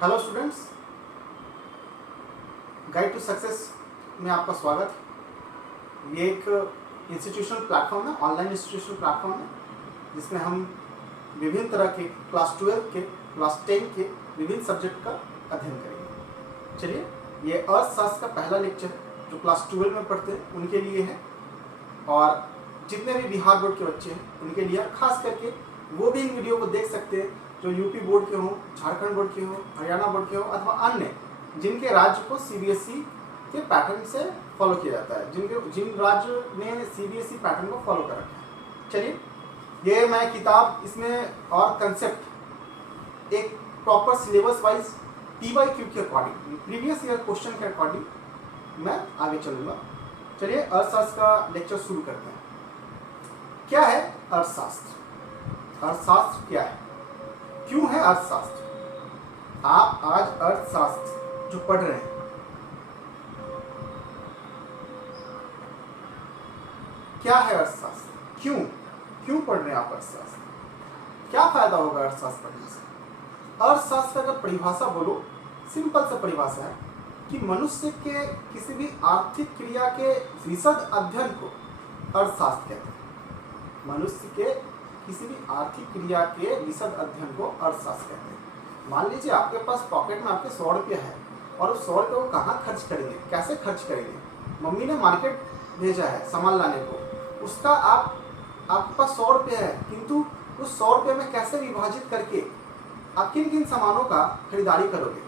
Hello students, guide to success में आपका स्वागत है। ये एक इंस्टीट्यूशनल प्लेटफॉर्म है, ऑनलाइन इंस्टीट्यूशनल प्लेटफॉर्म है, जिसमें हम विभिन्न तरह के क्लास 12 के, क्लास 10 के विभिन्न सब्जेक्ट का अध्ययन करेंगे। चलिए, ये अर्थशास्त्र का पहला लेक्चर है जो क्लास 12 में पढ़ते हैं उनके लिए है, और जितने भी बिहार बोर्ड के बच्चे हैं उनके लिए, खास करके वो भी इन वीडियो को देख सकते हैं जो यूपी बोर्ड के हों, झारखंड बोर्ड के हों, हरियाणा बोर्ड के हों, अथवा अन्य जिनके राज्य को सीबीएसई के पैटर्न से फॉलो किया जाता है, जिन राज्य ने सीबीएसई पैटर्न को फॉलो कर रखा है। चलिए, ये मैं किताब इसमें और कंसेप्ट एक प्रॉपर सिलेबस वाइज PYQ के अकॉर्डिंग, प्रीवियस ईयर क्वेश्चन के अकॉर्डिंग मैं आगे चलूंगा। चलिए, अर्थशास्त्र का लेक्चर शुरू करते हैं। क्या है अर्थशास्त्र? अर्थशास्त्र क्या है, क्यों है अर्थशास्त्र? आप आज अर्थशास्त्र जो पढ़ रहे हैं, क्या है अर्थशास्त्र, क्यों पढ़ रहे हैं आप अर्थशास्त्र? क्या फायदा होगा अर्थशास्त्र पढ़ने से? अर्थशास्त्र का परिभाषा बोलो, सिंपल सा परिभाषा है कि मनुष्य के किसी भी आर्थिक क्रिया के विशद अध्ययन को अर्थशास्त्र कहते हैं। मनुष्य के किसी भी आर्थिक क्रिया के विशद अध्ययन को अर्थशास्त्र कहते हैं। मान लीजिए आपके पास पॉकेट में आपके 100 रुपये है, और उस 100 रुपये को कहाँ खर्च करेंगे, कैसे खर्च करेंगे? मम्मी ने मार्केट भेजा है सामान लाने को, उसका आपके पास 100 रुपये है, किंतु उस 100 रुपये में कैसे विभाजित करके आप किन किन सामानों का खरीदारी करोगे?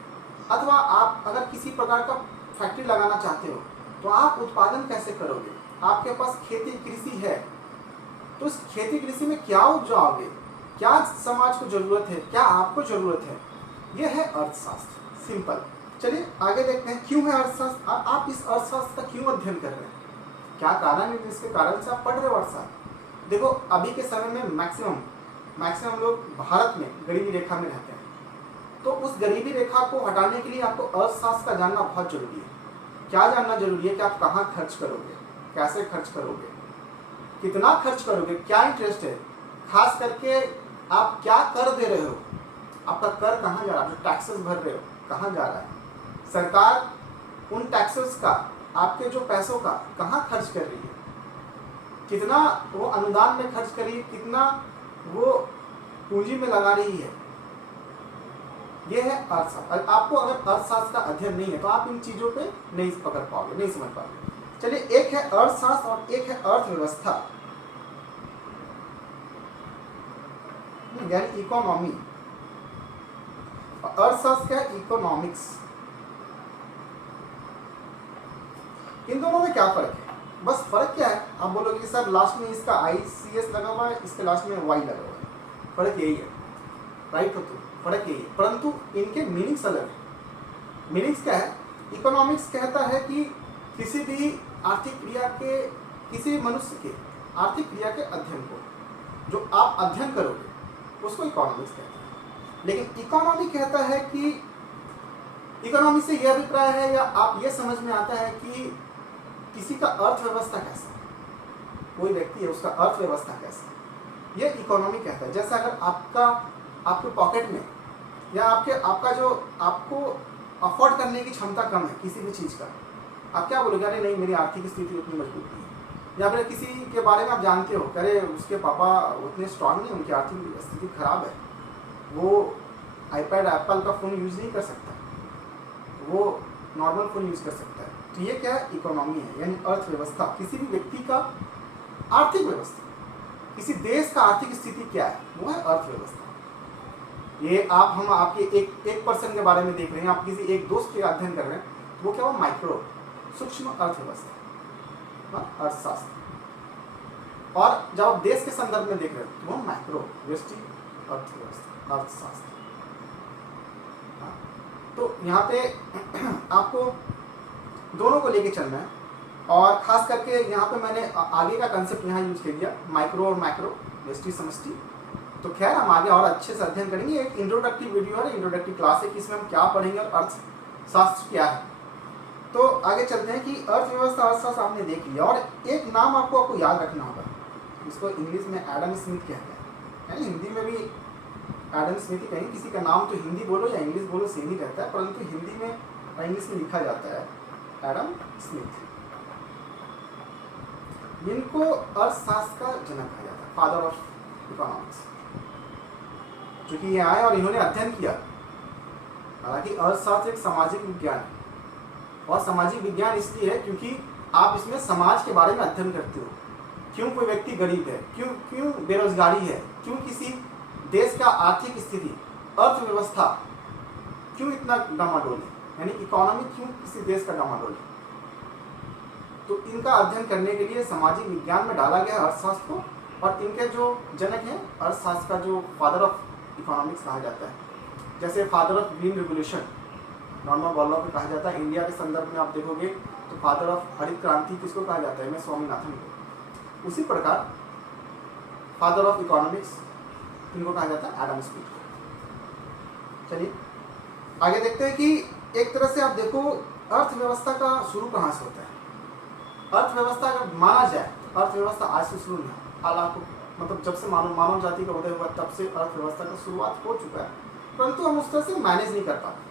अथवा आप अगर किसी प्रकार का फैक्ट्री लगाना चाहते हो तो आप उत्पादन कैसे करोगे? आपके पास खेती कृषि है तो उस खेती कृषि में क्या उपजाओगे, क्या समाज को जरूरत है, क्या आपको जरूरत है? यह है अर्थशास्त्र, सिंपल। चलिए आगे देखते हैं, क्यों है अर्थशास्त्र? आप इस अर्थशास्त्र का क्यों अध्ययन कर रहे हैं, क्या कारण है जिसके कारण से आप पढ़ रहे हो अर्थशास्त्र? देखो, अभी के समय में मैक्सिमम लोग भारत में गरीबी रेखा में रहते हैं, तो उस गरीबी रेखा को हटाने के लिए आपको अर्थशास्त्र का जानना बहुत जरूरी है। क्या जानना जरूरी है कि आप कहाँ खर्च करोगे, कैसे खर्च करोगे, कितना खर्च करोगे, क्या इंटरेस्ट है, खास करके आप क्या कर दे रहे हो, आपका कर कहाँ जा रहा है, जो टैक्सेस भर रहे हो कहाँ जा रहा है, सरकार उन टैक्सेस का, आपके जो पैसों का कहाँ खर्च कर रही है, कितना वो अनुदान में खर्च कर रही है, कितना वो पूंजी में लगा रही है। ये है अर्थशास्त्र। आपको अगर अर्थशास्त्र का अध्ययन नहीं है तो आप इन चीजों पे नहीं पकड़ पाओगे, नहीं समझ पाओगे। चलिए, एक है अर्थशास्त्र और एक है अर्थव्यवस्था, यानी इकोनॉमी। अर्थशास्त्र क्या है? इकोनॉमिक्स। इन दोनों में क्या फर्क है? बस फर्क क्या है, आप बोलोगे सर लास्ट में इसका ICS लगा हुआ है, इसके लास्ट में Y लगा हुआ है, फर्क यही है, राइट हो? तो फर्क यही है, परंतु इनके मीनिंग्स अलग है। मीनिंग्स क्या है? इकोनॉमिक्स कहता है कि किसी भी आर्थिक क्रिया के, किसी मनुष्य के आर्थिक क्रिया के अध्ययन को, जो आप अध्ययन करोगे उसको इकोनॉमिक्स कहते हैं। लेकिन इकोनॉमी कहता है कि इकोनॉमी से यह अभिप्राय है या आप ये समझ में आता है कि किसी का अर्थव्यवस्था कैसा है, कोई व्यक्ति है उसका अर्थव्यवस्था कैसा है, ये इकोनॉमी कहता है। जैसे अगर आपके पॉकेट में या आपका जो आपको अफोर्ड करने की क्षमता कम है किसी भी चीज़ का, आप क्या बोलोगे? अरे नहीं, मेरी आर्थिक स्थिति उतनी मजबूत नहीं है। या फिर किसी के बारे में आप जानते हो, अरे उसके पापा उतने स्ट्रांग नहीं, उनकी आर्थिक स्थिति खराब है, वो आईपैड एप्पल का फ़ोन यूज़ नहीं कर सकता, वो नॉर्मल फ़ोन यूज़ कर सकता है। तो ये क्या है? इकोनॉमी है, यानी अर्थव्यवस्था। किसी भी व्यक्ति का आर्थिक व्यवस्था, किसी देश का आर्थिक स्थिति क्या है, वो है अर्थव्यवस्था। ये हम आपके एक पर्सन के बारे में देख रहे हैं, आप किसी एक दोस्त के अध्ययन कर रहे हैं, तो वो क्या हुआ? माइक्रो, सूक्ष्म अर्थव्यवस्था, अर्थशास्त्र। और जब आप देश के संदर्भ में देख रहे हो तो वो मैक्रो, व्यष्टि अर्थव्यवस्था, अर्थशास्त्र। तो यहाँ पे आपको दोनों को लेके चलना है, और खास करके यहाँ पे मैंने आगे का कंसेप्ट यहाँ यूज कर दिया, माइक्रो और मैक्रो, व्यष्टि समष्टि। तो खैर, हम आगे और अच्छे से अध्ययन करेंगे। एक इंट्रोडक्टिव वीडियो है, इंट्रोडक्टिव क्लास है कि इसमें हम क्या पढ़ेंगे और अर्थशास्त्र क्या है। तो आगे चलते हैं कि अर्थव्यवस्था, अर्थशास्त्र आपने देख लिया, और एक नाम आपको याद रखना होगा, इसको इंग्लिश में एडम स्मिथ कहते हैं, यानी हिंदी में भी एडम स्मिथ ही कहेंगे। किसी का नाम तो हिंदी बोलो या इंग्लिश बोलो सेम ही रहता है, परंतु हिंदी में और इंग्लिश में लिखा जाता है एडम स्मिथ। इनको अर्थशास्त्र का जनक कहा जाता है, फादर ऑफ इकोनॉमिक्स। क्योंकि ये आए और इन्होंने अध्ययन किया। हालांकि अर्थशास्त्र एक सामाजिक विज्ञान है, और सामाजिक विज्ञान इसलिए है क्योंकि आप इसमें समाज के बारे में अध्ययन करते हो। क्यों कोई व्यक्ति गरीब है, क्यों बेरोजगारी है, क्यों किसी देश का आर्थिक स्थिति, अर्थव्यवस्था क्यों इतना डामाडोल है, यानी इकोनॉमी क्यों किसी देश का डामाडोल है। तो इनका अध्ययन करने के लिए सामाजिक विज्ञान में डाला गया अर्थशास्त्र को, और इनके जो जनक हैं अर्थशास्त्र का जो फादर ऑफ इकोनॉमिक्स कहा जाता है। जैसे father of green revolution Norman Borlaug को कहा जाता है। इंडिया के संदर्भ में आप देखोगे तो फादर ऑफ हरित क्रांति किसको कहा जाता है, एम एस स्वामीनाथन को। उसी प्रकार फादर ऑफ इकोनॉमिक्स इनको कहा जाता है एडम स्मिथ को। चलिए आगे देखते हैं कि एक तरह से आप देखो अर्थव्यवस्था का शुरू कहाँ से होता है। अर्थव्यवस्था अगर माना जाए, अर्थव्यवस्था आज से शुरू नहीं, हालांकि मतलब जब से मानव जाति का उदय हुआ तब से अर्थव्यवस्था का शुरुआत हो चुका है, परंतु हम उस तरह से मैनेज नहीं कर पाते,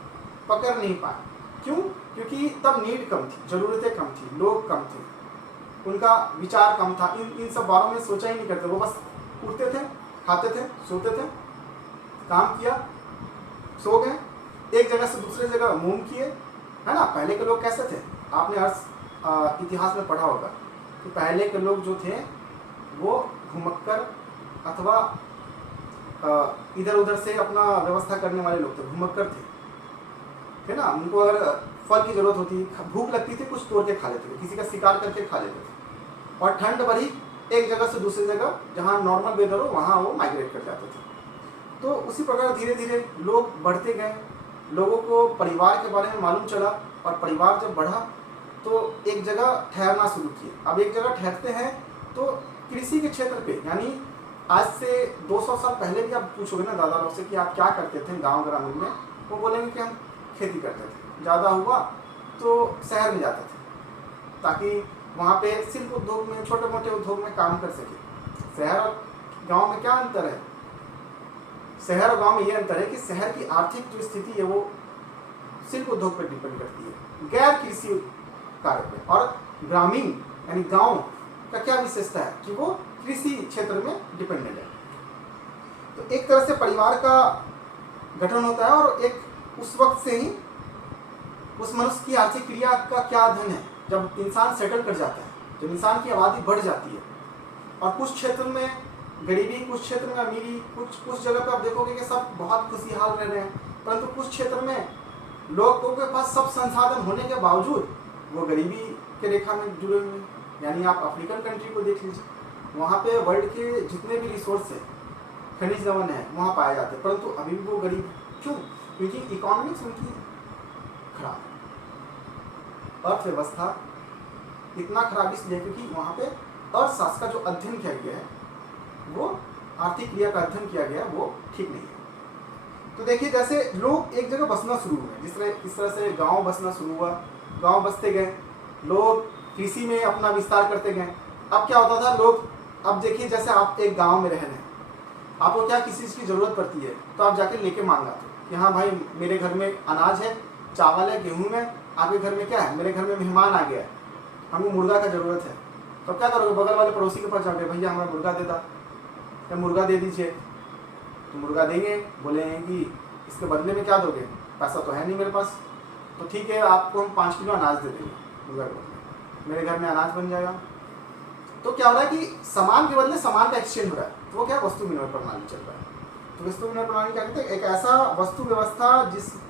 पकड़ नहीं पाए। क्यों? क्योंकि तब नीड कम थी, जरूरतें कम थी, लोग कम थे, उनका विचार कम था, इन सब बारों में सोचा ही नहीं करते। वो बस उठते थे, खाते थे, सोते थे, काम किया, सो गए, एक जगह से दूसरे जगह मूव किए, है ना। पहले के लोग कैसे थे, आपने इतिहास में पढ़ा होगा कि पहले के लोग जो थे वो घुमक्कर अथवा इधर उधर से अपना व्यवस्था करने वाले लोग थे, घुमक्कर थे, है ना। उनको अगर फल की जरूरत होती, भूख लगती थी, कुछ तोड़ के खा लेते थे, किसी का शिकार करके खा लेते थे, और ठंड बढ़ी, एक जगह से दूसरी जगह जहाँ नॉर्मल वेदर हो वहाँ वो माइग्रेट कर जाते थे। तो उसी प्रकार धीरे धीरे लोग बढ़ते गए, लोगों को परिवार के बारे में मालूम चला, और परिवार जब बढ़ा तो एक जगह ठहरना शुरू किए। अब एक जगह ठहरते हैं तो कृषि के क्षेत्र पे, यानी आज से 200 साल पहले भी आप पूछोगे ना दादा लोग से कि आप क्या करते थे गांव ग्रामीण में, वो बोलेंगे कि हम खेती करते थे, ज़्यादा हुआ तो शहर में जाते थे ताकि वहाँ पे शिल्प उद्योग में, छोटे मोटे उद्योग में काम कर सके। शहर और गांव में क्या अंतर है? शहर और गांव में ये अंतर है कि शहर की आर्थिक जो स्थिति है वो शिल्प उद्योग पर डिपेंड करती है, गैर कृषि कार्य पे, और ग्रामीण यानी गांव का क्या विशेषता है कि वो कृषि क्षेत्र में डिपेंडेंट है। तो एक तरह से परिवार का गठन होता है, और एक उस वक्त से ही उस मनुष्य की आर्थिक क्रिया का क्या अध्ययन है, जब इंसान सेटल कर जाता है, जब इंसान की आबादी बढ़ जाती है, और कुछ क्षेत्र में गरीबी, कुछ क्षेत्र में अमीरी, कुछ जगह पे आप देखोगे कि सब बहुत खुशहाल रह रहे हैं, परंतु कुछ क्षेत्र में लोगों के पास सब संसाधन होने के बावजूद वो गरीबी के रेखा में जुड़े हुए हैं। यानी आप अफ्रीकन कंट्री को देख लीजिए, वहाँ पे वर्ल्ड के जितने भी रिसोर्स है, खनिज लवण है, वहाँ पाए जाते हैं, परंतु अभी भी वो गरीब। क्यों? क्योंकि इकोनॉमिक्स उनकी खराब है, अर्थव्यवस्था इतना खराब इसलिए क्योंकि वहाँ पे अर्थशास्त्र का जो अध्ययन किया गया है, वो आर्थिक क्रिया का अध्ययन किया गया, वो ठीक नहीं है। तो देखिए जैसे लोग एक जगह बसना शुरू हुए, इस तरह से गांव बसना शुरू हुआ, गांव बसते गए, लोग कृषि में अपना विस्तार करते गए। अब क्या होता था, लोग, अब देखिए जैसे आप एक गांव में रह रहे हैं, आपको क्या किसी चीज़ की ज़रूरत पड़ती है तो आप जाके लेके मांग आते हो कि हाँ भाई मेरे घर में अनाज है, चावल है, गेहूँ है, आपके घर में क्या है, मेरे घर में मेहमान आ गया है, हमको मुर्गा का ज़रूरत है। तो क्या करोगे, बगल वाले पड़ोसी के पास जाओगे, भैया हमें मुर्गा दे दा, या मुर्गा दे दीजिए, तो मुर्गा देंगे, बोलेंगे कि इसके बदले में क्या दोगे, पैसा तो है नहीं मेरे पास, तो ठीक है आपको हम 5 किलो अनाज दे देंगे मुर्गा के बदले, मेरे घर में अनाज बन जाएगा। तो क्या हो रहा है कि सामान के बदले सामान का एक्सचेंज हो रहा है, तो वो क्या वस्तु विनिमय प्रणाली चल रहा है। तो वस्तु विनिमय प्रणाली क्या कहते हैं, एक ऐसा वस्तु व्यवस्था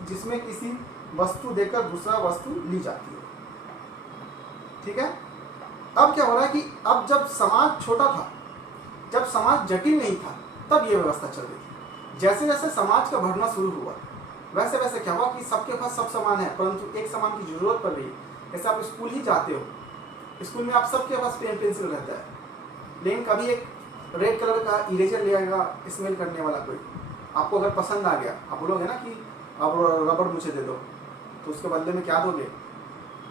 जिसमें किसी वस्तु देकर दूसरा वस्तु ली जाती है। ठीक है, अब क्या हो रहा है कि अब जब समाज छोटा था, जब समाज जटिल नहीं था, तब ये व्यवस्था चल रही थी। जैसे जैसे समाज का बढ़ना शुरू हुआ, वैसे वैसे क्या हुआ कि सबके पास सब सामान है, परंतु एक सामान की जरूरत पड़ रही है। जैसे आप स्कूल ही जाते हो, स्कूल में आप सबके पास पेन पेंसिल रहता है, लेकिन कभी एक रेड कलर का इरेजर ले आएगा स्मेल करने वाला कोई, आपको अगर पसंद आ गया, आप बोलोगे ना कि अब रबड़ मुझे दे दो, तो उसके बदले में क्या दोगे,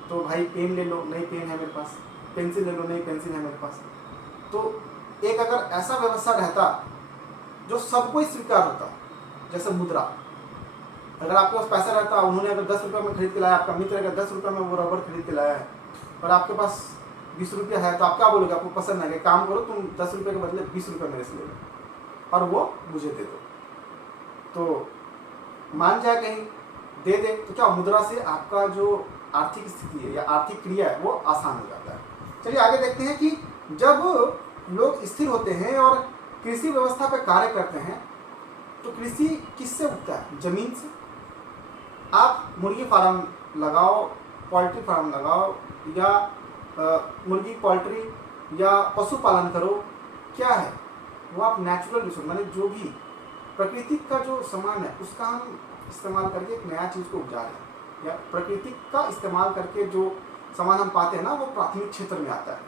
तो भाई पेन ले लो, नहीं पेन है मेरे पास, पेंसिल ले लो, नहीं पेंसिल है मेरे पास। तो एक अगर ऐसा व्यवस्था रहता जो सबको स्वीकार होता, जैसे मुद्रा, अगर आपके पास पैसा रहता, उन्होंने अगर 10 रुपये में खरीद के लाया, आपका मित्र अगर 10 रुपये में वो रबर खरीद के लाया है और आपके पास 20 रुपये है, तो आप क्या बोलोगे? आपको पसंद है, काम करो तुम 10 रुपये के बदले 20 रुपये मेरे से ले लो और वो मुझे दे दो, तो मान जाए कहीं दे दे, तो क्या मुद्रा से आपका जो आर्थिक स्थिति है या आर्थिक क्रिया है वो आसान हो जाता है। चलिए आगे देखते हैं कि जब लोग स्थिर होते हैं और कृषि व्यवस्था पर कार्य करते हैं तो कृषि किससे उगता है? जमीन से। आप मुर्गी फार्म लगाओ, पोल्ट्री फार्म लगाओ या मुर्गी पोल्ट्री या पशुपालन करो, क्या है वो आप नेचुरल रिसोर्स माने जो भी प्रकृति का जो सामान है उसका हम इस्तेमाल करके एक नया चीज़ को उपजा रहे हैं, या प्रकृति का इस्तेमाल करके जो सामान हम पाते हैं ना वो प्राथमिक क्षेत्र में आता है।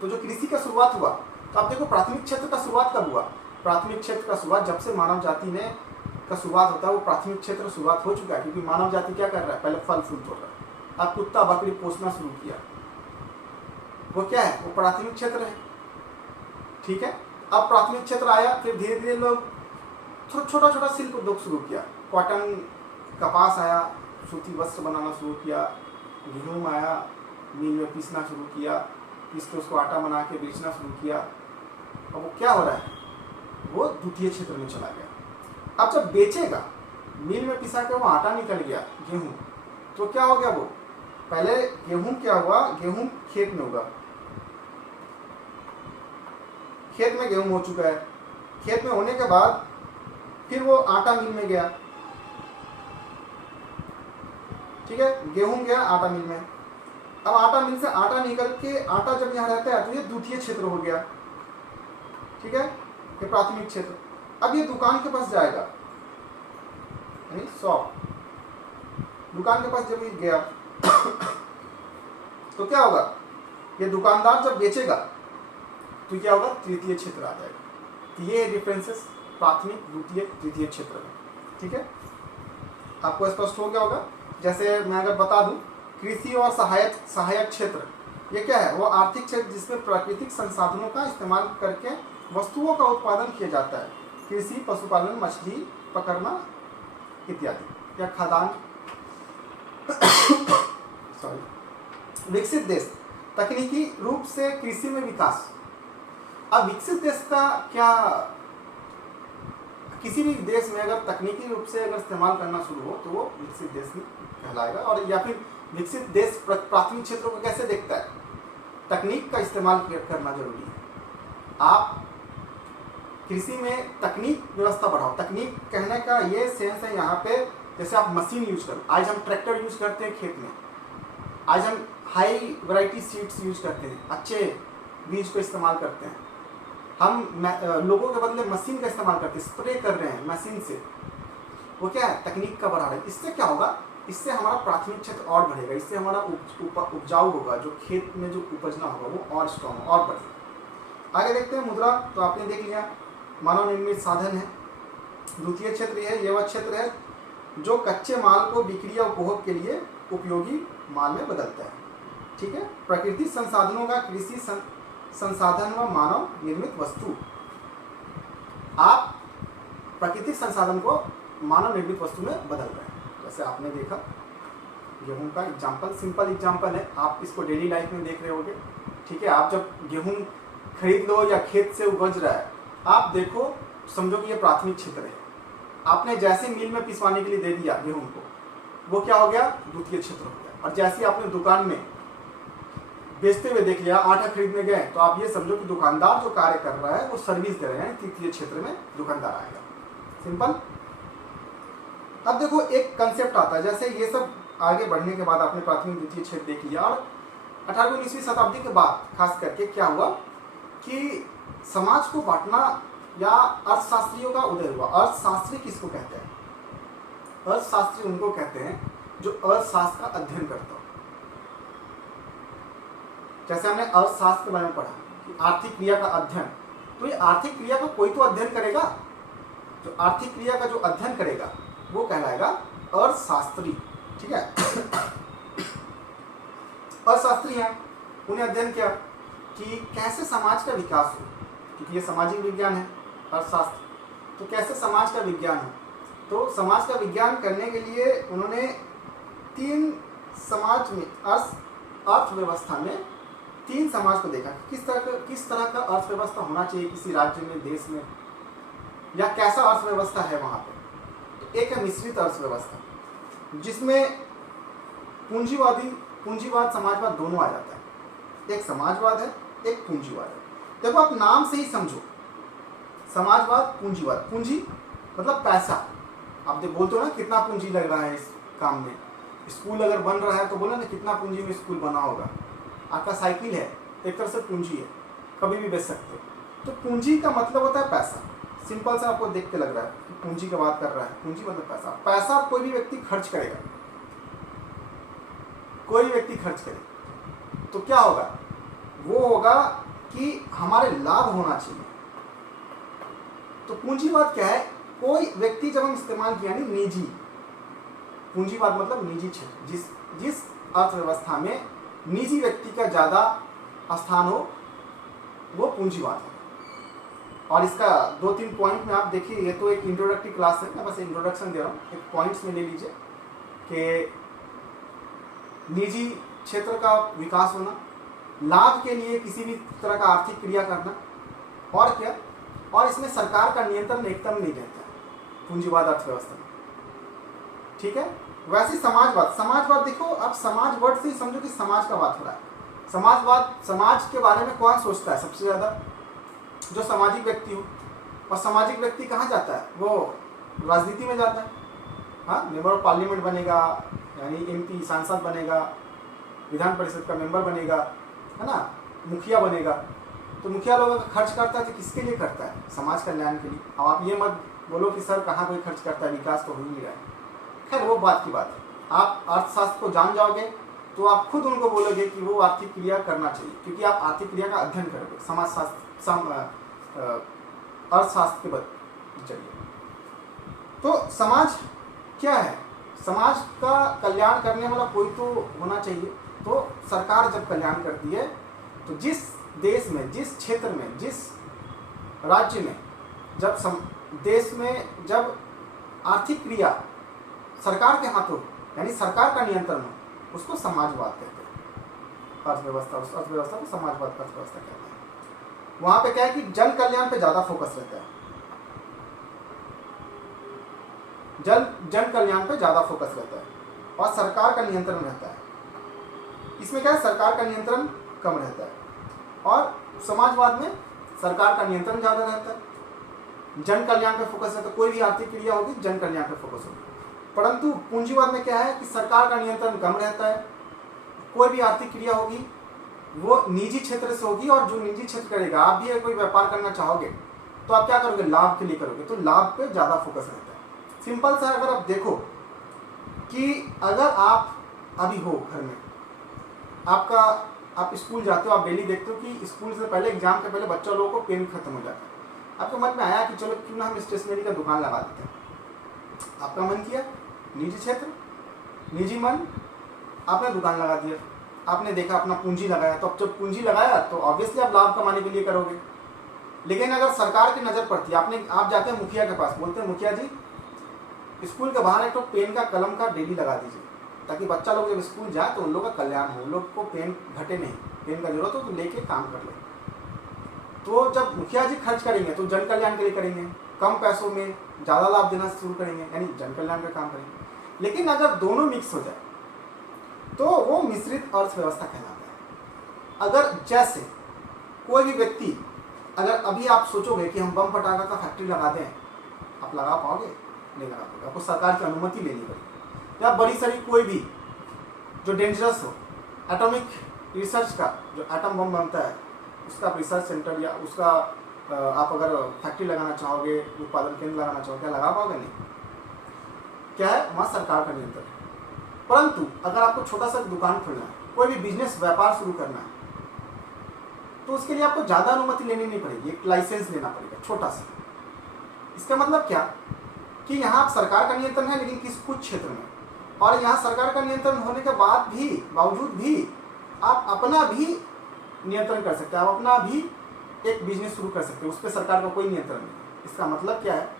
तो जो कृषि का शुरुआत हुआ, तो आप देखो प्राथमिक क्षेत्र का शुरुआत कब हुआ? प्राथमिक क्षेत्र का शुरुआत जब से मानव जाति ने का शुरुआत होता है वो प्राथमिक क्षेत्र शुरुआत हो चुका है, क्योंकि मानव जाति क्या कर रहा है? पहले फल फूल तोड़ रहा है, अब कुत्ता बकरी पोसना शुरू किया, वो क्या है? वो प्राथमिक क्षेत्र है। ठीक है, अब प्राथमिक क्षेत्र आया, फिर धीरे धीरे लोग छोटा छोटा शिल्प उद्योग शुरू किया, कॉटन कपास आया, सूती वस्त्र बनाना शुरू किया, गेहूँ आया, मिल में पीसना शुरू किया, पीस के उसको आटा बना के बेचना शुरू किया। अब वो क्या हो रहा है? वो द्वितीय क्षेत्र में चला गया। अब जब बेचेगा, मिल में पिसा के वो आटा निकल गया गेहूँ, तो क्या हो गया? वो पहले गेहूँ क्या हुआ? गेहूँ खेत में होगा, खेत में गेहूँ हो चुका है, खेत में होने के बाद फिर वो आटा मिल में गया। ठीक है, गेहूं गया आटा मिल में, अब आटा मिल से आटा निकल के आटा जब यहाँ रहता है तो ये द्वितीय क्षेत्र हो गया। ठीक है, ये प्राथमिक क्षेत्र। अब ये दुकान के पास जाएगा, यानी शॉप, दुकान के पास जब ये गया तो क्या होगा? ये दुकानदार जब बेचेगा तो क्या होगा? तृतीय क्षेत्र आ जाएगा। तो ये डिफरेंसेस प्राथमिक द्वितीय तृतीय क्षेत्र में। ठीक है, आपको स्पष्ट हो गया होगा। जैसे मैं अगर बता दूं, कृषि और सहायक क्षेत्र, ये क्या है? वो आर्थिक क्षेत्र जिसमें प्राकृतिक संसाधनों का इस्तेमाल करके वस्तुओं का उत्पादन किया जाता है, कृषि, पशुपालन, मछली पकड़ना इत्यादि, या खाद्यान्न। सॉरी। विकसित देश, तकनीकी रूप से कृषि में विकास। अब विकसित देश का क्या? किसी भी देश में अगर तकनीकी रूप से अगर इस्तेमाल करना शुरू हो तो वो विकसित देश में कहलाएगा। और या फिर विकसित देश प्राथमिक क्षेत्रों को कैसे देखता है? तकनीक का इस्तेमाल करना जरूरी है। आप कृषि में तकनीक व्यवस्था बढ़ाओ। तकनीक कहने का ये सेंस है यहाँ पे, जैसे आप मशीन यूज करो। आज हम ट्रैक्टर यूज करते हैं खेत में, आज हम हाई वैरायटी सीड्स यूज करते हैं, अच्छे बीज को इस्तेमाल करते हैं। हम लोगों के बदले मशीन का इस्तेमाल करते हैं, स्प्रे कर रहे हैं मशीन से। वो क्या है? तकनीक का बढ़ा रहे हैं। इससे क्या होगा? इससे हमारा प्राथमिक क्षेत्र और बढ़ेगा, इससे हमारा उपजाऊ होगा, जो खेत में जो उपजना होगा वो और स्ट्रॉन्ग और बढ़ेगा। आगे देखते हैं मुद्रा। तो आपने देख लिया मानव निर्मित साधन है। द्वितीय क्षेत्र है, ये वह क्षेत्र है जो कच्चे माल को बिक्री या उपभोग के लिए उपयोगी माल में बदलता है। ठीक है, प्राकृतिक संसाधनों का कृषि संसाधन व मानव निर्मित वस्तु। आप प्राकृतिक संसाधन को मानव निर्मित वस्तु में बदल रहे हैं। जैसे आपने देखा गेहूं का एग्जाम्पल, सिंपल एग्जाम्पल है, आप इसको डेली लाइफ में देख रहे होगे। ठीक है, आप जब गेहूं खरीद लो या खेत से उपज रहा है, आप देखो, समझो कि ये प्राथमिक क्षेत्र है। आपने जैसे मिल में पिसवाने के लिए दे दिया गेहूं को, वो क्या हो गया? द्वितीय क्षेत्र हो गया। और जैसे आपने दुकान में बेचते हुए देख लिया, आटा खरीदने गए, तो आप ये समझो कि दुकानदार जो कार्य कर रहा है वो सर्विस दे रहे हैं, तृतीय क्षेत्र में दुकानदार आएगा। सिंपल। अब देखो एक कंसेप्ट आता है, जैसे ये सब आगे बढ़ने के बाद आपने प्राथमिक द्वितीय क्षेत्र देख लिया, और 18वीं-19वीं शताब्दी के बाद खास करके क्या हुआ कि समाज को बांटना या अर्थशास्त्रियों का उदय हुआ। अर्थशास्त्री किसको कहते हैं? अर्थशास्त्री उनको कहते हैं जो अर्थशास्त्र का अध्ययन करता हो। जैसे हमने अर्थशास्त्र के बारे में पढ़ा कि आर्थिक क्रिया का अध्ययन, तो ये आर्थिक क्रिया का कोई तो अध्ययन करेगा। जो आर्थिक क्रिया का जो अध्ययन करेगा वो कहलाएगा अर्थशास्त्री। ठीक है, अर्थशास्त्री हैं, उन्हें अध्ययन किया कि कैसे समाज का विकास हो, क्योंकि ये सामाजिक विज्ञान है अर्थशास्त्र, तो कैसे समाज का विज्ञान हो, तो समाज का विज्ञान करने के लिए उन्होंने तीन समाज में अर्थव्यवस्था में तीन समाज को देखा कि किस तरह का अर्थव्यवस्था होना चाहिए किसी राज्य में, देश में, या कैसा अर्थव्यवस्था है वहाँ पे। तो एक है मिश्रित अर्थव्यवस्था जिसमें पूंजीवाद समाजवाद दोनों आ जाता है। एक समाजवाद है, एक पूंजीवाद है। देखो आप नाम से ही समझो, समाजवाद, पूंजीवाद। पूंजी मतलब पैसा। आप बोलते हो ना कितना पूंजी लग रहा है इस काम में। स्कूल अगर बन रहा है तो बोलो ना कितना पूंजी में स्कूल बना होगा। आपका साइकिल है, एक तरह से पूंजी है, कभी भी बेच सकते हो। तो पूंजी का मतलब होता है पैसा। सिंपल सा आपको देख के लग रहा है कि पूंजी की बात कर रहा है। पूंजी मतलब पैसा। पैसा कोई भी व्यक्ति खर्च करेगा, कोई व्यक्ति खर्च करे तो क्या होगा, वो होगा कि हमारे लाभ होना चाहिए। तो पूंजीवाद क्या है, कोई व्यक्ति जब हम इस्तेमाल किया नहीं, निजी। पूंजीवाद मतलब निजी क्षेत्र, जिस अर्थव्यवस्था में निजी व्यक्ति का ज्यादा स्थान हो वो पूंजीवाद है। और इसका 2-3 पॉइंट में आप देखिए, ये तो एक इंट्रोडक्टरी क्लास है, मैं बस इंट्रोडक्शन दे रहा हूँ। एक पॉइंट्स में ले लीजिए कि निजी क्षेत्र का विकास होना, लाभ के लिए किसी भी तरह का आर्थिक क्रिया करना, और क्या, और इसमें सरकार का नियंत्रण एकदम नहीं रहता है पूंजीवाद अर्थव्यवस्था में। ठीक है। वैसे समाजवाद देखो, अब समाज वर्ड से ही समझो कि समाज का बात हो रहा है। समाजवाद, समाज के बारे में कौन सोचता है सबसे ज्यादा, जो सामाजिक व्यक्ति हो। और सामाजिक व्यक्ति कहाँ जाता है, वो राजनीति में जाता है। हाँ, मेंबर ऑफ पार्लियामेंट बनेगा, यानी MP सांसद बनेगा, विधान परिषद का मेंबर बनेगा, है ना, मुखिया बनेगा। तो मुखिया लोगों का खर्च करता है तो किसके लिए करता है, समाज कल्याण के लिए। अब आप ये मत बोलो कि सर कहाँ कोई खर्च करता है, विकास तो हो ही नहीं रहा है। खैर वो बात की बात है। आप अर्थशास्त्र को जान जाओगे तो आप खुद उनको बोलोगे कि वो आर्थिक क्रिया करना चाहिए, क्योंकि आप आर्थिक क्रिया का अध्ययन करोगे अर्थशास्त्र के जरिए। तो समाज क्या है, समाज का कल्याण करने वाला कोई तो होना चाहिए। तो सरकार जब कल्याण करती है तो जिस देश में, जिस क्षेत्र में, जिस राज्य में, जब देश में जब आर्थिक क्रिया सरकार के हाथों, यानी सरकार का नियंत्रण हो, उसको समाजवाद कहते हैं। अर्थव्यवस्था, उस अर्थव्यवस्था को समाजवाद अर्थव्यवस्था कहते हैं। वहां पे क्या है कि जन कल्याण पे ज्यादा फोकस रहता है, जन कल्याण पे ज्यादा फोकस रहता है, और सरकार का नियंत्रण रहता है। इसमें क्या है, सरकार का नियंत्रण कम रहता है, और समाजवाद में सरकार का नियंत्रण ज्यादा रहता है, जन कल्याण पे फोकस रहता है। कोई भी आर्थिक क्रिया होगी जन कल्याण पे फोकस होगी। परंतु पूंजीवाद में क्या है कि सरकार का नियंत्रण कम रहता है, कोई भी आर्थिक क्रिया होगी वो निजी क्षेत्र से होगी, और जो निजी क्षेत्र करेगा, आप भी अगर कोई व्यापार करना चाहोगे तो आप क्या करोगे, लाभ के लिए करोगे, तो लाभ पे ज्यादा फोकस रहता है। सिंपल सा अगर आप देखो कि अगर आप अभी हो घर में, आप स्कूल जाते हो, आप डेली देखते हो कि स्कूल से पहले, एग्जाम के पहले बच्चों लोगों को पेन खत्म हो जाता है। आपके मन में आया कि चलो क्यों ना हम स्टेशनरी का दुकान लगा देते हैं। आपका मन किया, निजी क्षेत्र, निजी मन, आपने दुकान लगा दिया, आपने देखा, अपना पूंजी लगाया। तो अब जब पूंजी लगाया तो ऑब्वियसली आप लाभ कमाने के लिए करोगे। लेकिन अगर सरकार की नजर पड़ती है, आप जाते हैं मुखिया के पास, बोलते हैं मुखिया जी स्कूल के बाहर एक तो पेन का, कलम का डेली लगा दीजिए, ताकि बच्चा लोग जब स्कूल जाए तो उन लोग का कल्याण हो, उन लोग को पेन घटे नहीं, पेन का जरूरत हो तो लेके काम कर ले। तो जब मुखिया जी खर्च करेंगे तो जन कल्याण के लिए करेंगे, कम पैसों में ज़्यादा लाभ देना शुरू करेंगे, यानी जन कल्याण का काम करेंगे। लेकिन अगर दोनों मिक्स हो जाए तो वो मिश्रित अर्थव्यवस्था कहलाता है। अगर जैसे कोई भी व्यक्ति, अगर अभी आप सोचोगे कि हम बम पटाखा का फैक्ट्री लगा दें, आप लगा पाओगे? नहीं लगा पाओगे, आपको सरकार की अनुमति लेनी पड़ेगी। या बड़ी सारी कोई भी जो डेंजरस हो, एटॉमिक रिसर्च का, जो एटम बम बनता है उसका रिसर्च सेंटर, या उसका आप अगर फैक्ट्री लगाना चाहोगे, उत्पादन केंद्र लगाना चाहोगे, क्या लगा पाओगे? नहीं। क्या है, वहाँ सरकार का नियंत्रण है। परंतु अगर आपको छोटा सा दुकान खोलना है, कोई भी बिजनेस, व्यापार शुरू करना है, तो उसके लिए आपको ज़्यादा अनुमति लेनी नहीं पड़ेगी, एक लाइसेंस लेना पड़ेगा छोटा सा। इसका मतलब क्या कि यहाँ सरकार का नियंत्रण है, लेकिन कुछ क्षेत्र में, और यहाँ सरकार का नियंत्रण होने के बावजूद भी आप अपना भी नियंत्रण कर सकते हैं, आप अपना भी एक बिजनेस शुरू कर सकते हैं, उस पर सरकार का कोई नियंत्रण नहीं है। इसका मतलब क्या है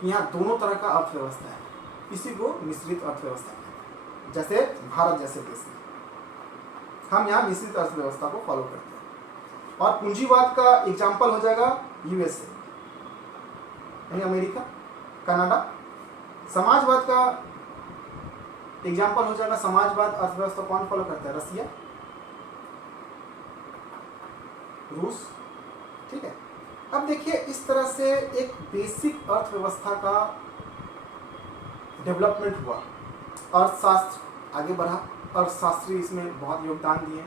कि यहाँ दोनों तरह का अर्थव्यवस्था है, इसी को मिश्रित अर्थव्यवस्था कहते हैं। जैसे भारत जैसे देश में हम यहाँ मिश्रित अर्थव्यवस्था को फॉलो करते हैं। और पूंजीवाद का एग्जाम्पल हो जाएगा यूएसए यानी अमेरिका, कनाडा। समाजवाद का एग्जाम्पल हो जाएगा, समाजवाद अर्थव्यवस्था कौन फॉलो करता है? रसिया, रूस। ठीक है, अब देखिए इस तरह से एक बेसिक अर्थव्यवस्था का डेवलपमेंट हुआ, अर्थशास्त्र आगे बढ़ा, अर्थशास्त्री इसमें बहुत योगदान दिए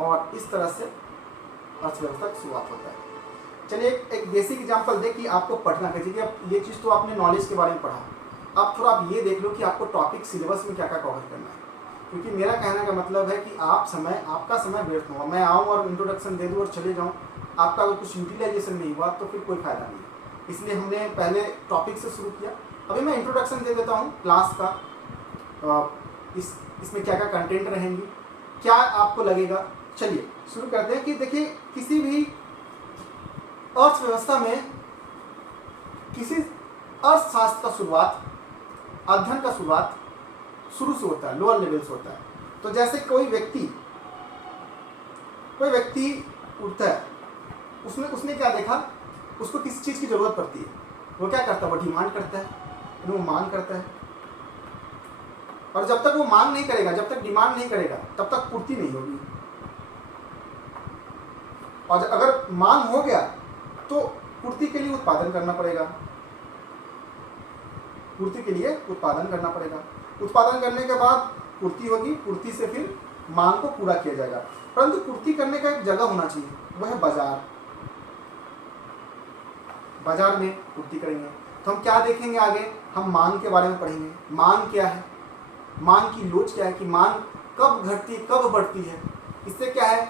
और इस तरह से अर्थव्यवस्था की शुरुआत होता है। चलिए एक बेसिक एग्जांपल दे कि आपको पढ़ना कैसे, कि अब ये चीज़ तो आपने नॉलेज के बारे में पढ़ा, अब थोड़ा आप ये देख लो कि आपको टॉपिक सिलेबस में क्या क्या कवर करना है। क्योंकि मेरा कहने का मतलब है कि आपका समय व्यर्थ होगा, मैं आऊँ और इंट्रोडक्शन दे दूँ और चले जाऊँ, आपका अगर कुछ यूटिलाइजेशन नहीं हुआ तो फिर कोई फायदा नहीं। इसलिए हमने पहले टॉपिक से शुरू किया। अभी मैं इंट्रोडक्शन दे देता हूँ क्लास का, इसमें क्या क्या कंटेंट रहेंगी, क्या आपको लगेगा। चलिए शुरू करते हैं कि देखिए किसी भी अर्थव्यवस्था में किसी अर्थशास्त्र का शुरुआत, अध्ययन का शुरुआत शुरू से होता है, लोअर लेवल से होता है। तो जैसे कोई व्यक्ति उठता है, उसने क्या देखा, उसको किस चीज़ की ज़रूरत पड़ती है, वो क्या करता है? वो डिमांड करता है, वो मांग करता है। और जब तक वो मांग नहीं करेगा, जब तक डिमांड नहीं करेगा, तब तक पूर्ति नहीं होगी। और अगर मांग हो गया तो पूर्ति के लिए उत्पादन करना पड़ेगा, पूर्ति के लिए उत्पादन करना पड़ेगा। उत्पादन करने के बाद पूर्ति होगी, पूर्ति से फिर मांग को पूरा किया जाएगा। परंतु पूर्ति करने का एक जगह होना चाहिए, वह है बाजार। बाजार में पूर्ति करेंगे तो हम क्या देखेंगे आगे, हम मांग के बारे में पढ़ेंगे। मांग क्या है, मांग की लोच क्या है, कि मांग कब घटती कब बढ़ती है, इससे क्या है,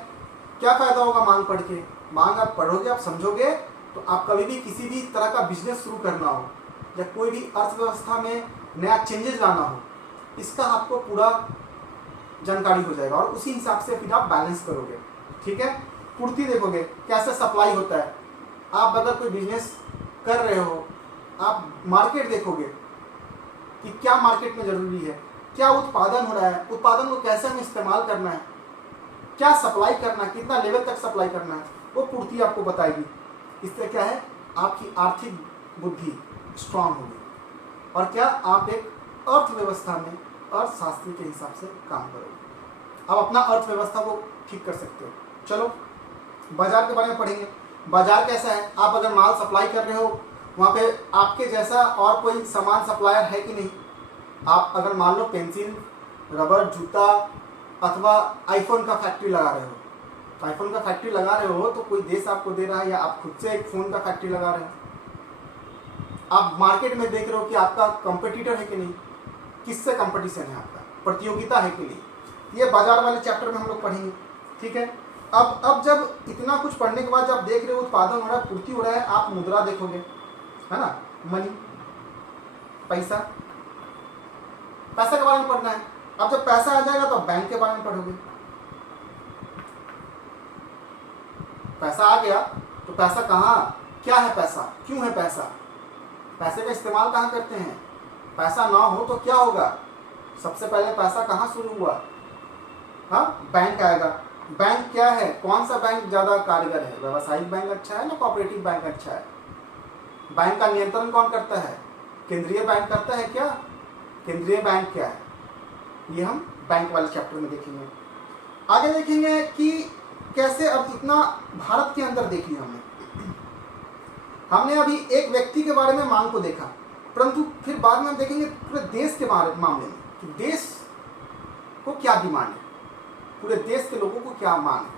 क्या फायदा होगा मांग पढ़ के। मांग आप पढ़ोगे, आप समझोगे, तो आप कभी भी किसी भी तरह का बिजनेस शुरू करना हो या कोई भी अर्थव्यवस्था में नया चेंजेस लाना हो, इसका आपको पूरा जानकारी हो जाएगा और उसी हिसाब से फिर आप बैलेंस करोगे। ठीक है, पूर्ति देखोगे कैसे सप्लाई होता है। आप अगर कोई बिजनेस कर रहे हो, आप मार्केट देखोगे कि क्या मार्केट में ज़रूरी है, क्या उत्पादन हो रहा है, उत्पादन को कैसे हमें इस्तेमाल करना है, क्या सप्लाई करना है, कितना लेवल तक सप्लाई करना है, वो पूर्ति आपको बताएगी। इससे क्या है, आपकी आर्थिक बुद्धि स्ट्रांग होगी और क्या आप एक अर्थव्यवस्था में अर्थशास्त्री के हिसाब से काम करोगे। आप अपना अर्थव्यवस्था को ठीक कर सकते हो। चलो बाजार के बारे में पढ़ेंगे। बाजार कैसा है, आप अगर माल सप्लाई कर रहे हो, वहाँ पे आपके जैसा और कोई सामान सप्लायर है कि नहीं। आप अगर मान लो पेंसिल, रबर, जूता अथवा आईफोन का फैक्ट्री लगा रहे हो, तो आईफोन का फैक्ट्री लगा रहे हो तो कोई देश आपको दे रहा है या आप खुद से एक फ़ोन का फैक्ट्री लगा रहे हो। आप मार्केट में देख रहे हो कि आपका कंपटीटर है कि नहीं, किससे कंपटीशन है, आपका प्रतियोगिता है कि नहीं। ये बाजार वाले चैप्टर में हम लोग पढ़ेंगे। ठीक है, अब जब इतना कुछ पढ़ने के बाद जब देख रहे हो उत्पादन हो रहा है, पूर्ति हो रहा है, आप मुद्रा देखोगे, है ना, मनी, पैसा, पैसा के बारे में पढ़ना है। अब जब पैसा आ जाएगा तो बैंक के बारे में पढ़ोगे। पैसा आ गया तो पैसा कहाँ, क्या है पैसा, क्यों है पैसा, पैसे का इस्तेमाल कहाँ करते हैं, पैसा ना हो तो क्या होगा। सबसे पहले पैसा कहाँ शुरू हुआ, हाँ, बैंक आएगा। बैंक क्या है, कौन सा बैंक ज़्यादा कारगर है, व्यावसायिक बैंक अच्छा है ना कोऑपरेटिव बैंक अच्छा है। बैंक का नियंत्रण कौन करता है, केंद्रीय बैंक करता है क्या, केंद्रीय बैंक क्या है, ये हम बैंक वाले चैप्टर में देखेंगे। आगे देखेंगे कि कैसे, अब इतना भारत के अंदर देख लिया हमने अभी एक व्यक्ति के बारे में मांग को देखा, परंतु फिर बाद में हम देखेंगे पूरे देश के मामले में कि देश को क्या डिमांड है, पूरे देश के लोगों को क्या मांग है,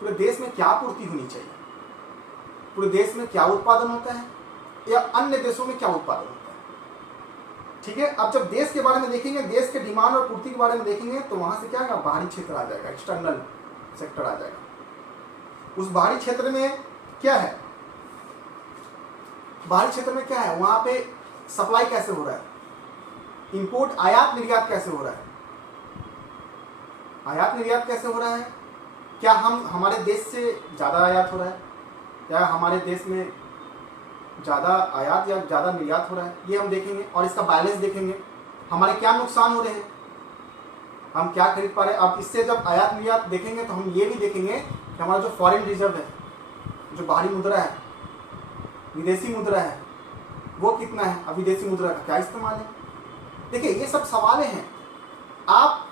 पूरे देश में क्या पूर्ति होनी चाहिए, पूरे देश में क्या उत्पादन होता है या अन्य देशों में क्या उत्पादन होता है। ठीक है, अब जब देश के बारे में देखेंगे, देश के डिमांड और पूर्ति के बारे में देखेंगे, तो वहाँ से क्या आएगा, बाहरी क्षेत्र आ जाएगा, एक्सटर्नल सेक्टर आ जाएगा। उस बाहरी क्षेत्र में क्या है, बाहरी क्षेत्र में क्या है, वहाँ पे सप्लाई कैसे हो रहा है, इंपोर्ट, आयात निर्यात कैसे हो रहा है, आयात निर्यात कैसे हो रहा है, क्या हम हमारे देश से ज़्यादा आयात हो रहा है या हमारे देश में ज़्यादा आयात या ज़्यादा निर्यात हो रहा है, ये हम देखेंगे। और इसका बैलेंस देखेंगे, हमारे क्या नुकसान हो रहे हैं, हम क्या खरीद पा रहे हैं। अब इससे जब आयात निर्यात देखेंगे तो हम ये भी देखेंगे कि हमारा जो फॉरेन रिजर्व है, जो बाहरी मुद्रा है, विदेशी मुद्रा है, वो कितना है, अब विदेशी मुद्रा का क्या इस्तेमाल है। देखिए ये सब सवालें हैं, आप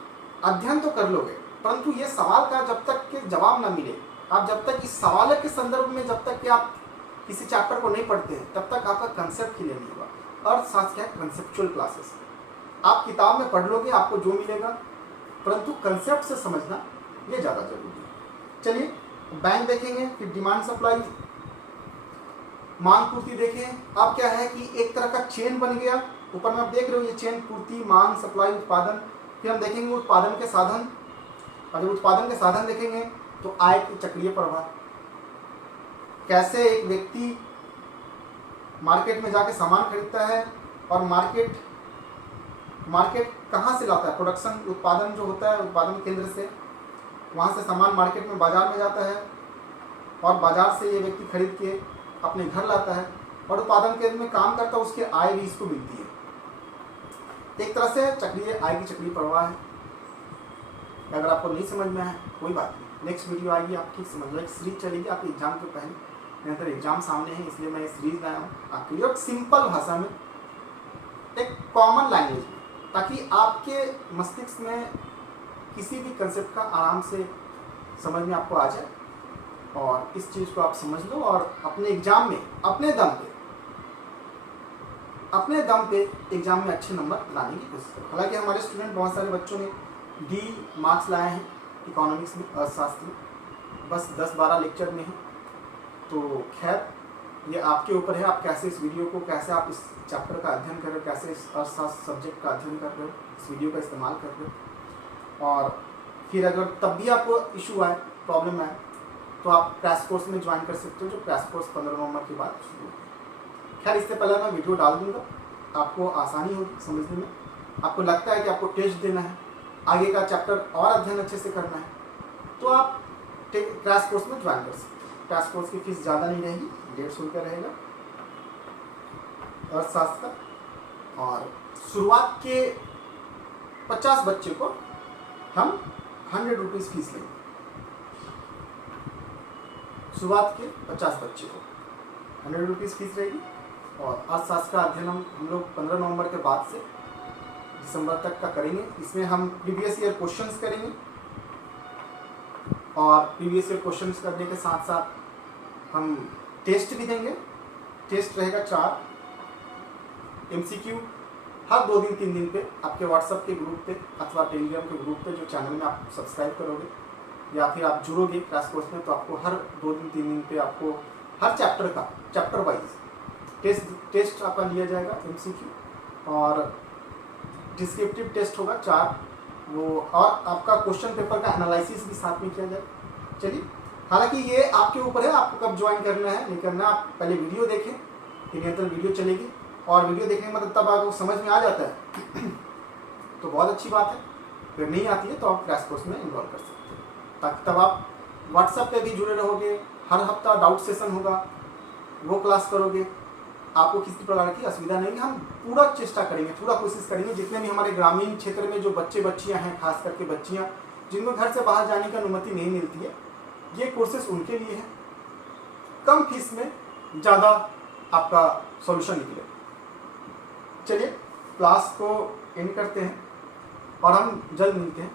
अध्ययन तो कर लोगे, परंतु ये सवाल का जब तक के जवाब ना मिले, आप जब तक इस सवाल के संदर्भ में जब तक कि आप किसी चैप्टर को नहीं पढ़ते हैं, तब तक आपका कंसेप्ट क्लियर नहीं होगा। अर्थशास्त्र क्या है, कंसेप्चुअल क्लासेस। आप किताब में पढ़ लोगे, आपको जो मिलेगा, परंतु कंसेप्ट से समझना ये ज़्यादा जरूरी है। चलिए बैंक देखेंगे, फिर डिमांड सप्लाई, मांग पूर्ति देखें। अब क्या है कि एक तरह का चेन बन गया, ऊपर में आप देख रहे हो ये चेन, पूर्ति, मांग, सप्लाई, उत्पादन। फिर हम देखेंगे उत्पादन के साधन, और जब उत्पादन के साधन देखेंगे तो आय की चक्रीय प्रवाह, कैसे एक व्यक्ति मार्केट में जाके सामान खरीदता है और मार्केट कहाँ से लाता है, प्रोडक्शन, उत्पादन जो होता है उत्पादन केंद्र से, वहाँ से सामान मार्केट में बाजार में जाता है और बाजार से ये व्यक्ति खरीद के अपने घर लाता है और उत्पादन केंद्र में काम करता है, उसकी आय भी इसको मिलती है। एक तरह से चक्रीय आय की चक्रीय प्रवाह है। अगर आपको नहीं समझ में आए कोई बात नहीं, नेक्स्ट वीडियो आएगी आपकी समझ लो, एक सीरीज चलेगी आपके एग्जाम के पहले, निरंतर एग्जाम सामने है, इसलिए मैं ये सीरीज लाया हूँ आपके लिए, और सिंपल भाषा में, एक कॉमन लैंग्वेज में, ताकि आपके मस्तिष्क में किसी भी कंसेप्ट का आराम से समझ में आपको आ जाए और इस चीज़ को आप समझ लो और अपने एग्जाम में अपने दम पे एग्जाम में अच्छे नंबर लाने की कोशिश करो। हालांकि हमारे स्टूडेंट बहुत सारे बच्चों ने डी मार्क्स लाए हैं इकोनॉमिक्स में, अर्थशास्त्र में, बस 10-12 लेक्चर में है। तो खैर ये आपके ऊपर है, आप कैसे इस वीडियो को, कैसे आप इस चैप्टर का अध्ययन कर रहे हो, कैसे इस अर्थशास्त्र सब्जेक्ट का अध्ययन कर रहे हो, इस वीडियो का इस्तेमाल कर रहे हो। और फिर अगर तब भी आपको इशू आए, प्रॉब्लम आए, तो आप क्रैश कोर्स में ज्वाइन कर सकते हो, जो क्रैश कोर्स 15 नवंबर के बाद शुरू होगा। खैर इससे पहले मैं वीडियो डाल दूंगा, आपको आसानी होगी समझने में। आपको लगता है कि आपको टेस्ट देना है, आगे का चैप्टर और अध्ययन अच्छे से करना है, तो आप क्रैश कोर्स में ज्वाइन कर सकते हैं। क्रैश कोर्स की फीस ज़्यादा नहीं रहेगी, 150 रुपये रहेगा अर्थशास्त्र का। और शुरुआत के 50 बच्चे को हम 100 रुपीज़ फीस लेंगे। शुरुआत के 50 बच्चे को 100 रुपीज़ फीस रहेगी। और अर्थशास्त्र का अध्ययन हम लोग 15 नवंबर के बाद से दिसंबर तक का करेंगे। इसमें हम प्रीवियस ईयर क्वेश्चंस करेंगे और प्रीवियस ईयर क्वेश्चंस करने के साथ साथ हम टेस्ट भी देंगे। टेस्ट रहेगा 4 MCQ हर 2 दिन 3 दिन पे आपके व्हाट्सएप के ग्रुप पे अथवा टेलीग्राम के ग्रुप पे, जो चैनल में आप सब्सक्राइब करोगे या फिर आप जुड़ोगे क्रैश कोर्स में, तो आपको हर 2 दिन 3 दिन पे आपको हर चैप्टर का चैप्टर वाइज टेस्ट आपका लिया जाएगा MCQ, और डिस्क्रिप्टिव टेस्ट होगा 4 वो, और आपका क्वेश्चन पेपर का एनालिसिस भी साथ में किया जाएगा। चलिए, हालांकि ये आपके ऊपर है, आपको कब ज्वाइन करना है नहीं करना। आप पहले वीडियो देखें, निरंतर वीडियो चलेगी, और वीडियो देखने के मतलब तब आपको समझ में आ जाता है तो बहुत अच्छी बात है। फिर नहीं आती है तो आप क्रैश कोर्स में इन्वॉल्व कर सकते हैं, ताकि तब आप व्हाट्सएप पे भी जुड़े रहोगे। हर हफ्ता डाउट सेशन होगा, वो क्लास करोगे, आपको किसी प्रकार की असुविधा नहीं है। हम पूरा चेष्टा करेंगे, पूरा कोशिश करेंगे, जितने भी हमारे ग्रामीण क्षेत्र में जो बच्चे बच्चियां हैं, खास करके बच्चियां जिनको घर से बाहर जाने की अनुमति नहीं मिलती है, ये कोर्सेस उनके लिए है। कम फीस में ज़्यादा आपका सॉल्यूशन निकले। चलिए क्लास को एंड करते हैं और हम जल्द मिलते हैं।